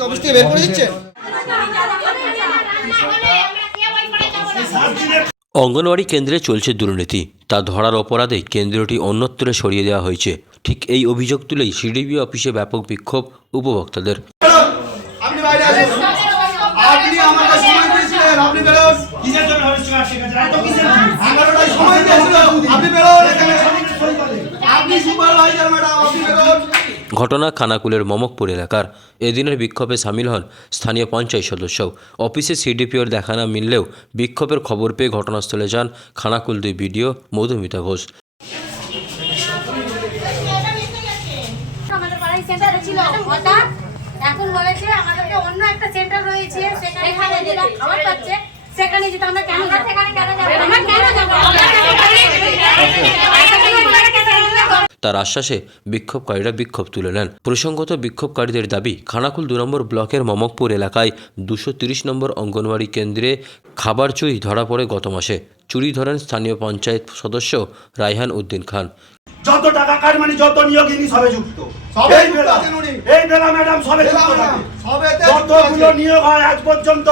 Office থেকে বের করে দিচ্ছে অঙ্গনওয়াড়ি কেন্দ্রে চলছে দুর্নীতি। তা ধরার অপরাধে কেন্দ্রটি অন্যত্রে সরিয়ে দেওয়া হয়েছে। ঠিক এই অভিযোগ তুলেই সিডিপি অফিসে ব্যাপক বিক্ষোভ উপভোক্তাদের। আপনি সুপারভাইজার ম্যাডাম আপনি বেরোন। ঘটনা খানাকুলের মমকপুর এলাকার। এদিনের বিক্ষোভে সামিল হন স্থানীয় পঞ্চায়েত সদস্য। অফিসে সিডিপিওর দেখা না মিললেও বিক্ষোভের খবর পেয়ে ঘটনাস্থলে যান খানাকুল দুই বিডিও মধুমিতা ঘোষ। আমাদের পাড়ায় সেন্টার ছিল হঠাৎ এখন বলেছে আমাদেরকে অন্য একটা সেন্টার রয়েছে সেখানে দিলাম খাবার পাচ্ছে। সেখানে যেতে আমরা কেন যাব? সেখানে কেন যাব? আমরা কেন যাব? তার আশ্বাসে বিক্ষোভকারীরা বিক্ষোভ তুলে নেন। প্রসঙ্গত বিক্ষোভকারীদের দাবি খানাকুল দু নম্বর ব্লকের মমকপুর এলাকায় দুশো তিরিশ নম্বর অঙ্গনওয়াড়ি কেন্দ্রে খাবার চুরি ধরা পড়ে গত মাসে। চুরি ধরেন স্থানীয় পঞ্চায়েত সদস্য রায়হান উদ্দিন খান। যত টাকা কাটমানি যত নিয়োগিনী সবে যুক্ত। সবে এই যুক্ত। এই বেলা ম্যাডাম সবে যুক্ত থাকে যতগুলো নিয়োগ হয় আজ পর্যন্ত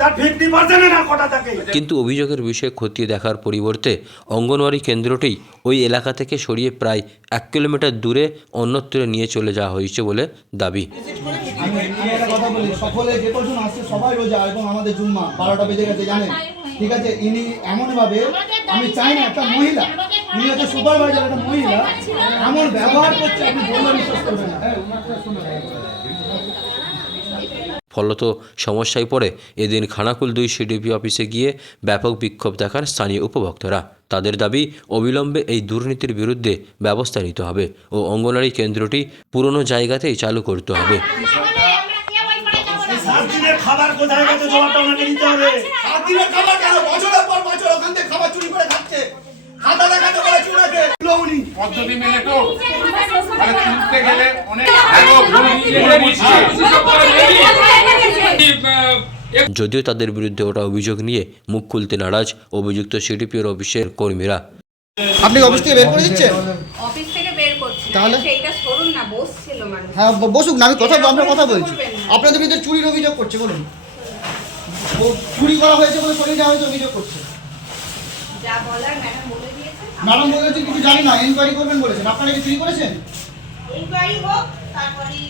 তার ফিফটি পার্সেন্ট না কটা থাকে। কিন্তু অভিযোগের বিষয়ে খতিয়ে দেখার পরিবর্তে অঙ্গনওয়াড়ি কেন্দ্রটি ওই এলাকা থেকে সরিয়ে প্রায় এক কিলোমিটার দূরে অন্যত্র নিয়ে চলে যাওয়া হয়েছে বলে দাবি। আমি আমি একটা কথা বলি সকলে যে কজন আসছে সবাই রোজা এবং আমাদের জুম্মা বারোটা বেজে গেছে জানেন? ঠিক আছে ইনি এমন ভাবে আমি চাই না একটা মহিলা উনি হচ্ছে সুপারভাইজার একটা মহিলা এমন ব্যবহার করছে আপনি বললে বিশ্বাস করবেন না। হ্যাঁ, ফলত সমস্যায় পড়ে। এদিন খানাকুল দুই সিডিপি অফিসে গিয়ে ব্যাপক বিক্ষোভ দেখান স্থানীয় উপভোক্তারা। তাদের দাবি অবিলম্বে এই দুর্নীতির বিরুদ্ধে ব্যবস্থা নিতে হবে ও অঙ্গনারী কেন্দ্রটি পুরনো জায়গাতেই চালু করতে হবে। সাত দিনের খাবার কোথায় গেছে? জবাবটা ওনাকে দিতে হবে। সাত দিনের খাবার কেন? বছরের পর বছর ওখান থেকে খাবার চুরি করে খাচ্ছে। খাতা দেখাতে বলে চুরি উনি। পদ্ধতি মেনে তো। তাহলে তুলতে গেলে অনেক ভুল দিচ্ছে। যদিও তাদের বিরুদ্ধে ওটা অভিযোগ নিয়ে মুখ খুলতে নারাজ অভিযুক্ত সিডিপিওর অফিসের কর্মীরা। আপনি অফিস থেকে বের করে দিচ্ছে অফিস থেকে বের করছি। তাহলে? সেইটা সরুন না বসছিল মানুষ। হ্যাঁ বসুক না আমি কথা আমরা কথা বলছি। আপনাদের বিরুদ্ধে চুরির অভিযোগ করছে বলুন। ও চুরি করা হয়েছে বলে সরিয়ে দেওয়া হয়েছে অভিযোগ করছে। যা বলার ম্যাডাম বলে দিয়েছে ম্যাডাম বলেছেন কিছু জানি না এনকোয়ারি করবেন বলেছেন। আপনারা কি চুরি করেছেন? ইনকোয়ারি হোক তারপরেই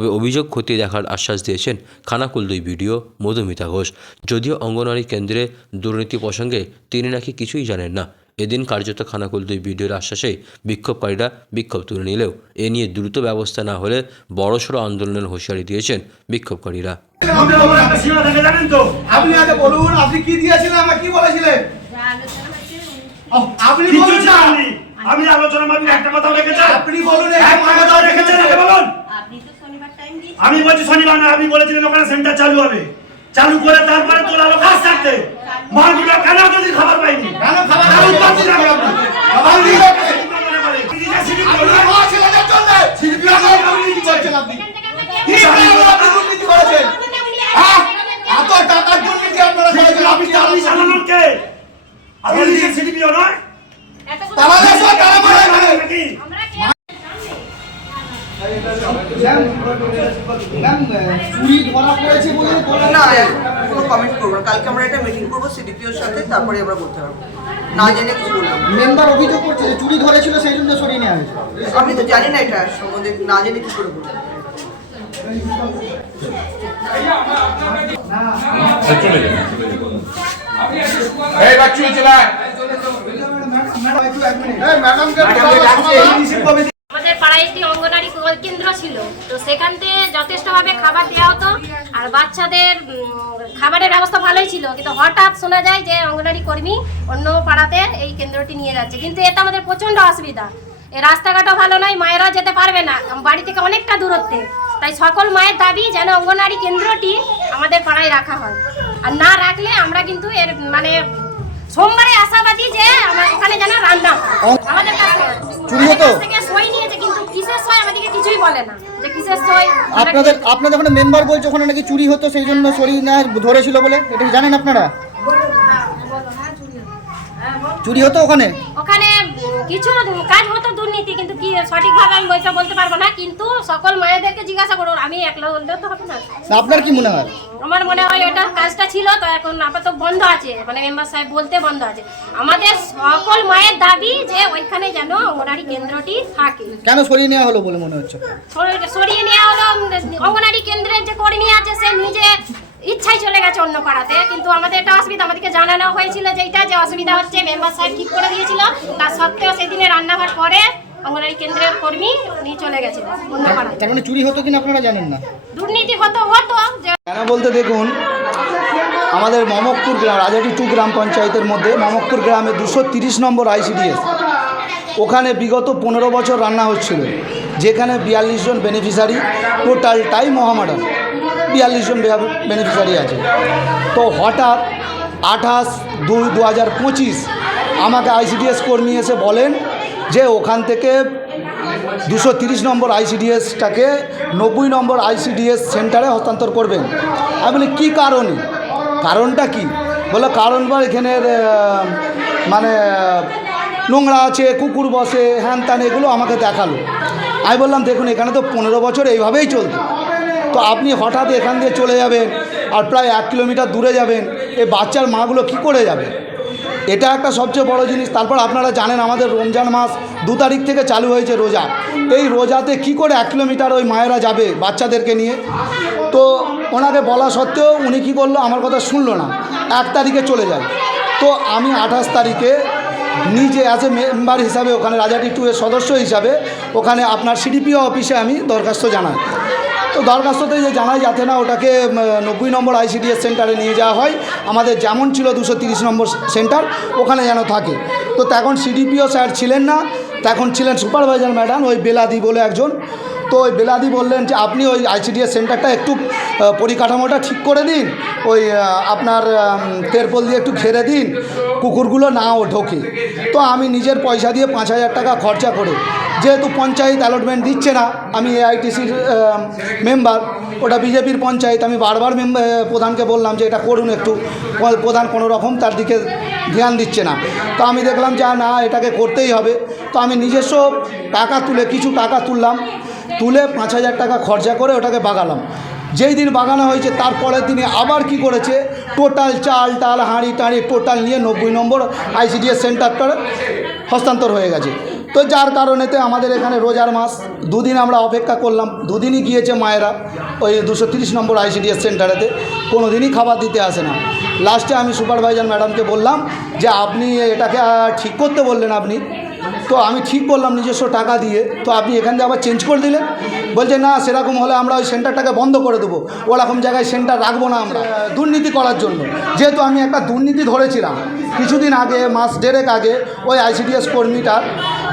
তবে অভিযোগ খতিয়ে দেখার আশ্বাস দিয়েছেন খানাকুল দুই বিডিও মধুমিতা ঘোষ। যদিও অঙ্গনওয়াড়ি কেন্দ্রে দুর্নীতি প্রসঙ্গে তিনি নাকি কিছুই জানেন না। এদিন কার্যত খানাকুল দুই বিডিওর আশ্বাসে বিক্ষোভকারীরা বিক্ষোভ তুলে নিলেও এ নিয়ে দ্রুত ব্যবস্থা না হলে বড়সড় আন্দোলনের হুঁশিয়ারি দিয়েছেন বিক্ষোভকারীরা। আপনি যা আলোচনা আপনি একটা কথা রেখেছেন আপনি বলুন একটা কথা রেখেছেন আগে বলুন। আপনি তো শনিবার টাইম দিয়েছেন আমি বলছি শনিবার না আমি বলেছিলাম ওখানে সেন্টার চালু হবে। চালু করে তারপরে তোর আলো কাজ থাকতে মাগুলো কেন যদি খাবার পাইনি। খাবার দিয়ে রেখেছেন। আপনি যে সিটি আপনি করলেন, মহা ছেলেদের জন্য শিল্পী আপনারা দুর্নীতি করছেন আপনি কি জানি না। আপনারা দুর্নীতি করেছেন হ্যাঁ এত টাকার দুর্নীতি আপনারা সিটি করেছেন আপনি অফিস চালু চালানোর কে আপনি নিজে সিটিপিও নয় তারা দেশ তারা মারা এখানে নাকি ম্যাম ম্যাম চুরি ধরা পড়েছে বলে বলেন না কোনো কমেন্ট করব না। কালকে আমরা একটা মিটিং করব সিডিপিওর সাথে তারপরে আমরা করতে পারব। না জেনে কিছু বললাম মেম্বার অভিযোগ করছে যে চুরি ধরেছিল সেই জন্য সরিয়ে নেওয়া হয়েছে। আমি তো জানি না এটা সম্বন্ধে না জেনে কি করে বলব। এই বাচ্চু চলায় ম্যাডামকে আমাদের পাড়ায় একটি অঙ্গনারী কেন্দ্র ছিল। তো সেখান থেকে যথেষ্টভাবে খাবার দেওয়া হতো। আর বাচ্চাদের খাবারের ব্যবস্থা ভালোই ছিল। কিন্তু হঠাৎ শোনা যায় যে অঙ্গনারী কর্মী অন্য পাড়াতে এই কেন্দ্রটি নিয়ে যাচ্ছে। কিন্তু এতে আমাদের প্রচণ্ড অসুবিধা। রাস্তাঘাটও ভালো নয় মায়েরা যেতে পারবে না। বাড়ি থেকে অনেকটা দূরত্বে। তাই সকল মায়ের দাবি যেন অঙ্গনারী কেন্দ্রটি আমাদের পাড়ায় রাখা হয়। আর না রাখলে আমরা কিন্তু এর মানে সোমবারে আশাবাদী যে আমার এখানে যেন রান্না হয়। আমাদের কাছে চুরি হতো? আমাদের কাছ থেকে সই নিয়েছে কিন্তু কিসের সই আমাদেরকে কিছুই বলে না যে কিসের সই? আপনাদের আপনাদের ওখানে মেম্বার বলছে ওখানে নাকি চুরি হতো সেই জন্য না ধরেছিল বলে? এটা কি জানেন আপনারা? চুরি হতো ওখানে? ওখানে কিছু কাজ হতো দুর্নীতি কিন্তু কি সঠিকভাবে আমি বলতে পারব না কিন্তু সকল মায়েদেরকে জিজ্ঞাসা করুন আমি একলা বললেও তো হবে না। আপনার কি মনে হয়? আমার মনে হয় এটা কাজটা ছিল তো এখন আপাতত বন্ধ আছে মানে মেম্বার সাহেব বলতে বন্ধ আছে। আমাদের সকল মায়ের দাবি যে ওইখানে যেন অঙ্গনারী কেন্দ্রটি থাকে। কেন সরিয়ে নেওয়া হলো বলে মনে হচ্ছে? সরিয়ে নেওয়া হলো অঙ্গনারী কেন্দ্রের যে কর্মী আছে সে নিজে ইচ্ছায় চলে গেছে অন্য পাড়াতে। কিন্তু আমাদের এটা অসুবিধা আমাদেরকে জানানো হয়েছিল যে এইটা যে অসুবিধা হচ্ছে মেম্বার সাহেব ঠিক করে দিয়েছিল। তার সত্ত্বেও সেদিনে রান্নাঘর করে অঙ্গনারী কেন্দ্রের কর্মী নিয়ে চলে গেছে অন্য পাড়ায় তার মানে চুরি হতো কিনা আপনারা জানেন না? দুর্নীতি হতো হতো। যে কেন বলতে দেখুন আমাদের মমকপুর গ্রাম রাজাটি টু গ্রাম পঞ্চায়েতের মধ্যে মমকপুর গ্রামে দুশো তিরিশ নম্বর আইসিডিএস ওখানে বিগত পনেরো বছর রান্না হচ্ছিল যেখানে বিয়াল্লিশ জন বেনিফিশিয়ারি টোটালটাই মহামাডান বিয়াল্লিশ জন বেনিফিশিয়ারি আছে। তো হঠাৎ আঠাশ দুই দু হাজার পঁচিশ আমাকে আইসিডিএস কর্মী এসে বলেন যে ওখান থেকে দুশো তিরিশ নম্বর আইসিডিএসটাকে নব্বই নম্বর আইসিডিএস সেন্টারে হস্তান্তর করবেন। আমি বলি, কী কারণে? কারণটা কি? বলে, কারণ বা এখানের মানে নোংরা আছে, কুকুর বসে, হ্যান ত্যান, এগুলো আমাকে দেখাল। আমি বললাম, দেখুন, এখানে তো পনেরো বছর এইভাবেই চলতো তো আপনি হঠাৎ এখান দিয়ে চলে যাবেন আর প্রায় এক কিলোমিটার দূরে যাবেন এই বাচ্চার মাগুলো কি করে যাবে? এটা একটা সবচেয়ে বড় জিনিস। তারপর আপনারা জানেন আমাদের রমজান মাস দু তারিখ থেকে চালু হয়েছে রোজা। এই রোজাতে কি করে এক কিলোমিটার ওই মায়েরা যাবে বাচ্চাদেরকে নিয়ে? তো ওনাকে বলা সত্ত্বেও উনি কী করল, আমার কথা শুনলো না। এক তারিখে চলে যায়। তো আমি আঠাশ তারিখে নিজে অ্যাজ এ মেম্বার হিসাবে ওখানে রাজাটি টু এর সদস্য হিসাবে ওখানে আপনার সিডিপিও অফিসে আমি দরখাস্ত জানাই। তো দরখাস্ততে যে জানাই যাতে না ওটাকে নব্বই নম্বর আইসিডিএস সেন্টারে নিয়ে যাওয়া হয়। আমাদের যেমন ছিল দুশো নম্বর সেন্টার, ওখানে যেন থাকে। তো তখন সিডিপিও স্যার ছিলেন না তখন ছিলেন সুপারভাইজার ম্যাডাম, ওই বেলাদি বলে একজন। তো ওই বেলাদি বললেন যে, আপনি ওই আইসিডিএস সেন্টারটা একটু পরিকাঠামোটা ঠিক করে দিন। ওই আপনার তেরপল দিয়ে একটু ঘেরে দিন। কুকুরগুলো নাও ঢোকে। তো আমি নিজের পয়সা দিয়ে পাঁচ হাজার টাকা খরচা করে, যেহেতু পঞ্চায়েত অ্যালটমেন্ট দিচ্ছে না, আমি এআইটিসির মেম্বার ওটা বিজেপির পঞ্চায়েত, আমি বারবার প্রধানকে বললাম যে, এটা করুন একটু। প্রধান কোনো রকম তার দিকে ধ্যান দিচ্ছে না। তো আমি দেখলাম যে, না, এটাকে করতেই হবে। তো আমি নিজস্ব টাকা তুলে, কিছু টাকা তুললাম। তুলে পাঁচ হাজার টাকা খরচা করে ওটাকে বাগালাম। যেই দিন বাগানো হয়েছে, তারপরের দিনে আবার কি করেছে? টোটাল চাল টাল হাঁড়ি টাঁড়ি টোটাল নিয়ে নব্বই নম্বর আইসিডিএস সেন্টারটা হস্তান্তর হয়ে গেছে। তো যার কারণেতে আমাদের এখানে রোজার মাস, দুদিন আমরা অপেক্ষা করলাম। দুদিনই গিয়েছে মায়েরা ওই দুশো তিরিশ নম্বর আইসিডিএস সেন্টারেতে। কোনো দিনই খাবার দিতে আসে না। লাস্টে আমি সুপারভাইজার ম্যাডামকে বললাম যে, আপনি এটাকে ঠিক করতে বললেন আপনি। তো আমি ঠিক করলাম নিজস্ব টাকা দিয়ে। তো আপনি এখান থেকে আবার চেঞ্জ করে দিলেন। বলছে না সেরকম হলে আমরা ওই সেন্টারটাকে বন্ধ করে দেবো। ওরকম জায়গায় সেন্টার রাখব না আমরা দুর্নীতি করার জন্য। যেহেতু আমি একটা দুর্নীতি ধরেছিলাম কিছুদিন আগে মাস দেড়েক আগে ওই আইসিডিএস কর্মীটার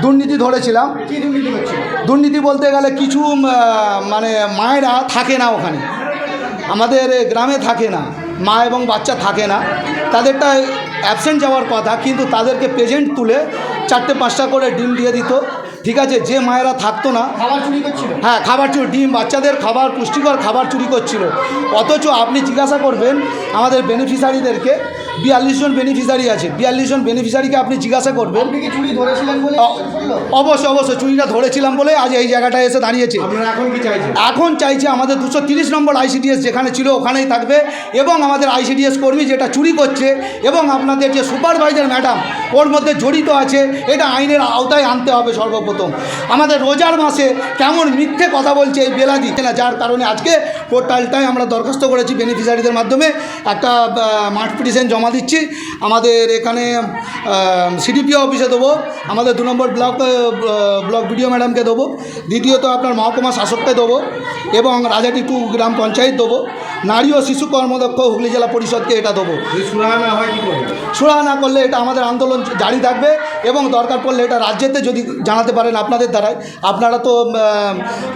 দুর্নীতি ধরেছিলাম। কী দুর্নীতি দুর্নীতি বলতে গেলে কিছু মানে মায়েরা থাকে না ওখানে। আমাদের গ্রামে থাকে না। মা এবং বাচ্চা থাকে না। তাদেরটা অ্যাবসেন্ট যাওয়ার কথা কিন্তু তাদেরকে প্রেজেন্ট তুলে চারটে পাঁচটা করে ডিম দিয়ে দিত। ঠিক আছে যে মায়েরা থাকতো না খাবার চুরি করছিল? হ্যাঁ খাবার চুরি ডিম বাচ্চাদের খাবার পুষ্টিকর খাবার চুরি করছিল। অথচ আপনি জিজ্ঞাসা করবেন আমাদের বেনিফিশিয়ারিদেরকে বিয়াল্লিশ জন বেনিফিশিয়ারি আছে। বিয়াল্লিশ জন বেনিফিশিয়ারিকে আপনি জিজ্ঞাসা করবেন। চুরি ধরেছিলেন বলে অবশ্যই অবশ্যই চুরিটা ধরেছিলাম বলে আজ এই জায়গাটায় এসে দাঁড়িয়েছে। এখন কি চাইছে এখন চাইছে আমাদের দুশো তিরিশ নম্বর আইসিডিএস যেখানে ছিল ওখানেই থাকবে এবং আমাদের আইসিডিএস কর্মী যেটা চুরি করছে এবং আপনাদের যে সুপারভাইজার ম্যাডাম ওর মধ্যে জড়িত আছে এটা আইনের আওতায় আনতে হবে সর্বপ্রথম। আমাদের রোজার মাসে কেমন মিথ্যে কথা বলছে এই বেলা দিচ্ছে না যার কারণে আজকে পোর্টালটায় আমরা দরখাস্ত করেছি বেনিফিশিয়ারিদের মাধ্যমে। একটা মাঠ পিটিশন জমা দিচ্ছি। আমাদের এখানে সিডিপিও অফিসে দেবো। আমাদের দু নম্বর ব্লক ব্লক বিডিও ম্যাডামকে দেবো। দ্বিতীয়ত আপনার মহকুমা শাসককে দেবো এবং রাজাটি টু গ্রাম পঞ্চায়েত দেবো। নারী ও শিশু কর্মদক্ষ হুগলি জেলা পরিষদকে এটা দেবো। সুরাহা না করলে এটা আমাদের আন্দোলন জারি থাকবে এবং দরকার পড়লে এটা রাজ্যেতে যদি জানাতে পারেন আপনাদের দ্বারাই আপনারা তো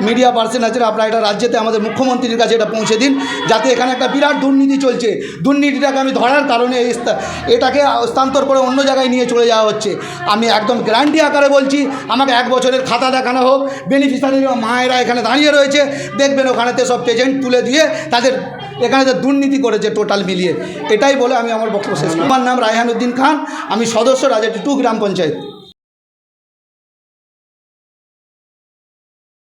মিডিয়া পার্সন আছেন, আপনারা এটা রাজ্যেতে আমাদের মুখ্যমন্ত্রীর কাছে এটা পৌঁছে দিন। যাতে এখানে একটা বিরাট দুর্নীতি চলছে। দুর্নীতিটাকে আমি ধরার কারণে এই এটাকে স্থানান্তর করে অন্য জায়গায় নিয়ে চলে যাওয়া হচ্ছে। আমি একদম গ্যারান্টি আকারে বলছি, আমাকে এক বছরের খাতা দেখানো হোক। বেনিফিশিয়ারি মায়েরা এখানে দাঁড়িয়ে রয়েছে। দেখবেন ওখানেতে সব পেজেন্ট তুলে দিয়ে তাদের এখানে যে দুর্নীতি করেছে টোটাল মিলিয়ে, এটাই বলে আমি আমার বক্তব্য শেষ। আমার নাম রায়হানুদ্দিন খান, আমি সদস্য রাজাটি টু গ্রাম পঞ্চায়েত